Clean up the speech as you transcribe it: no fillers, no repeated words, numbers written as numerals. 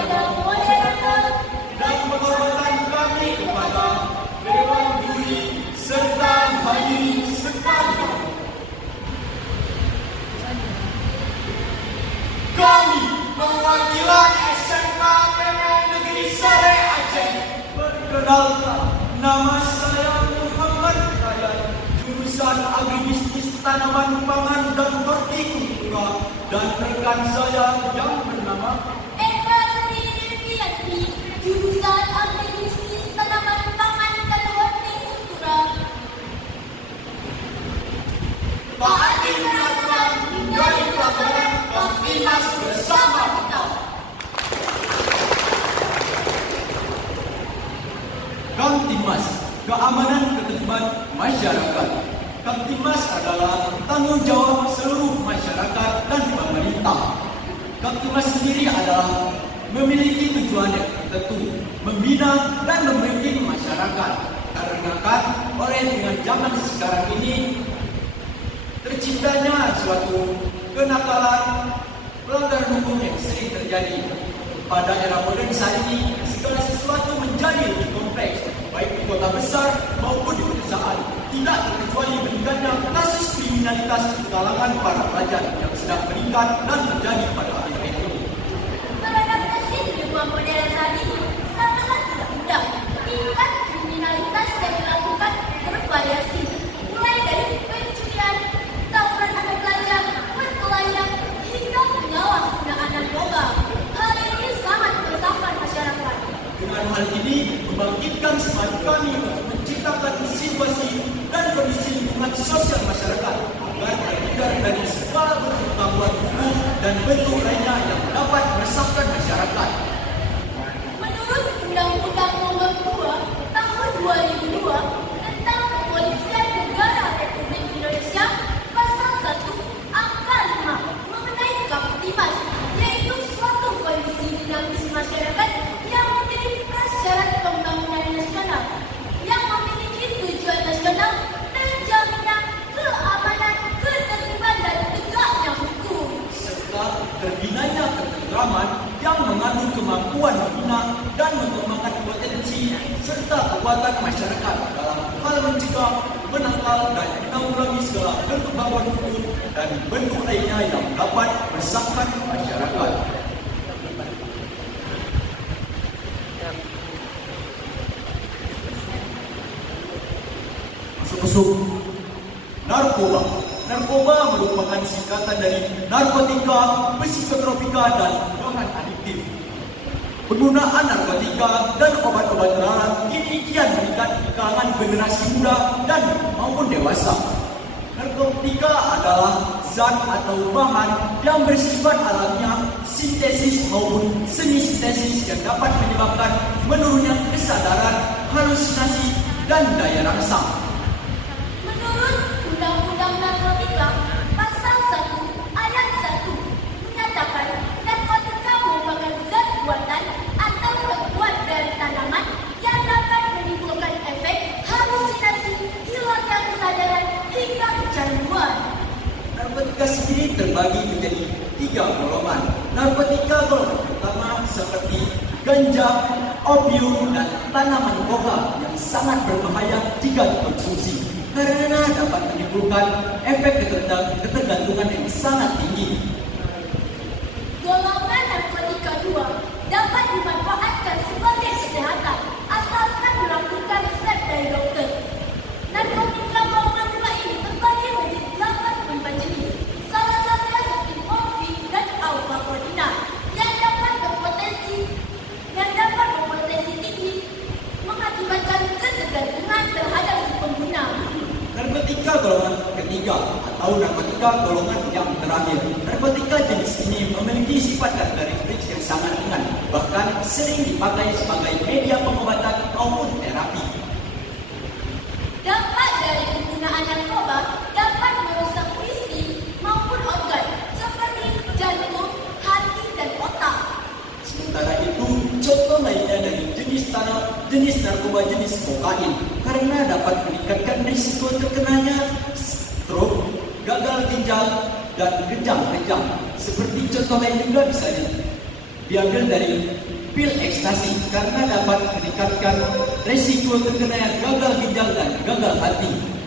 kepada moderator dan penghormatan kami kepada Dewan Juri serta hadirin sekalian. Kami perwakilan SMK PP Negeri Sare Aceh perkenalkan, nama saya Muhammad Rayyan, jurusan Agribisnis Tanaman Pangan dan Hortikultura, dan rekan saya yang bernama Eva Sri Devianti, jurusan Agribisnis Tanaman Pangan dan Hortikultura. Taati peraturan menjadi pelajaran Kamtimas bersama kita. Kamtimas, keamanan ketertiban masyarakat. Kamtimas adalah tanggung jawab seluruh masyarakat dan pemerintah. Kamtimas sendiri adalah memiliki tujuan yang tertentu, membina dan membimbing masyarakat. Karena oleh dengan zaman sekarang ini terciptanya suatu kenakalan, pelanggaran hukum yang sering terjadi. Pada era modern saat ini, segala sesuatu menjadi lebih kompleks, baik di kota besar maupun di pedesaan. Tidak terkecuali meningkatnya kasus kriminalitas di kalangan para pelajar yang sedang meningkat dan terjadi pada akhir-akhir ini. Beradaptasi di lingkungan modern saat ini sangatlah tidak mudah. Tingkat kriminalitas yang dilakukan bervariasi, mulai dari pencurian, tawuran anak pelajar, perkelahian, hingga penyalahgunaan narkoba. Hal ini sangat meresahkan masyarakat. Dengan hal ini, membangkitkan semangat kami untuk menciptakan situasi dan kondisi lingkungan sosial masyarakat agar terhindar dari segala bentuk gangguan hukum dan bentuk lainnya yang dapat meresahkan masyarakat. Menurut Undang-Undang Nomor 2 Tahun 2002 tentang Kepolisian Negara Republik Indonesia, Pasal 1 Angka 5 mengenai Kamtimas, yaitu suatu kondisi dinamis masyarakat yang menjadi prasyarat pembangunan nasional, yang memiliki tujuan nasional terjaminnya keamanan, ketertiban dan tegaknya hukum. Serta terbinanya ketentraman yang mengandung kemampuan membina dan mengembangkan potensi serta kekuatan masyarakat dalam hal mencegah, menangkal dan menanggulangi segala bentuk gangguan hukum dan bentuk lainnya yang dapat meresahkan masyarakat. Masuk narkoba. Narkoba merupakan singkatan dari narkotika, psikotropika, dan bahan adiktif. Penggunaan narkotika dan obat-obat terlarang kini kian meningkat di kalangan generasi muda dan maupun dewasa. Narkotika adalah zat atau bahan yang bersifat alamiah, sintesis maupun semi sintesis yang dapat menyebabkan menurunnya kesadaran, halusinasi, dan daya rangsang. Menurut Undang-Undang Narkotika Pasal 1 Ayat 1 menyatakan narkotika merupakan zat buatan atau terbuat dari tanaman yang dapat menimbulkan efek halusinasi, hilangnya kesadaran, hingga kecanduan. Narkotika sendiri terbagi menjadi 3 golongan. Narkotika golongan pertama seperti ganja, opium, dan tanaman koka yang sangat berbahaya jika dikonsumsi karena dapat menimbulkan efek ketergantungan yang sangat tinggi. Golongan narkotika 2 dapat dimanfaatkan sebagai kesehatan asalkan melakukan resep dari dokter. Narkotika golongan 2 ini terbagi menjadi 8 jenis. Salah satunya seperti morfin dan alfakodina yang dapat berpotensi tinggi mengakibatkan ketergantungan terhadap si pengguna. Narkotika golongan ketiga atau narkotika golongan yang terakhir. Narkotika jenis ini memiliki sifat karakteristik yang sangat ringan, bahkan sering dipakai sebagai media pengobatan maupun terapi. Dampak dari penggunaan narkoba dapat merusak fisik maupun organ seperti jantung, hati, dan otak. Sementara itu, contoh lainnya dari jenis narkoba jenis kokain karena dapat meningkatkan risiko terkenanya stroke, gagal ginjal, dan kejang-kejang. Seperti contoh lain juga misalnya diambil dari pil ekstasi karena dapat meningkatkan resiko terkena gagal ginjal dan gagal hati.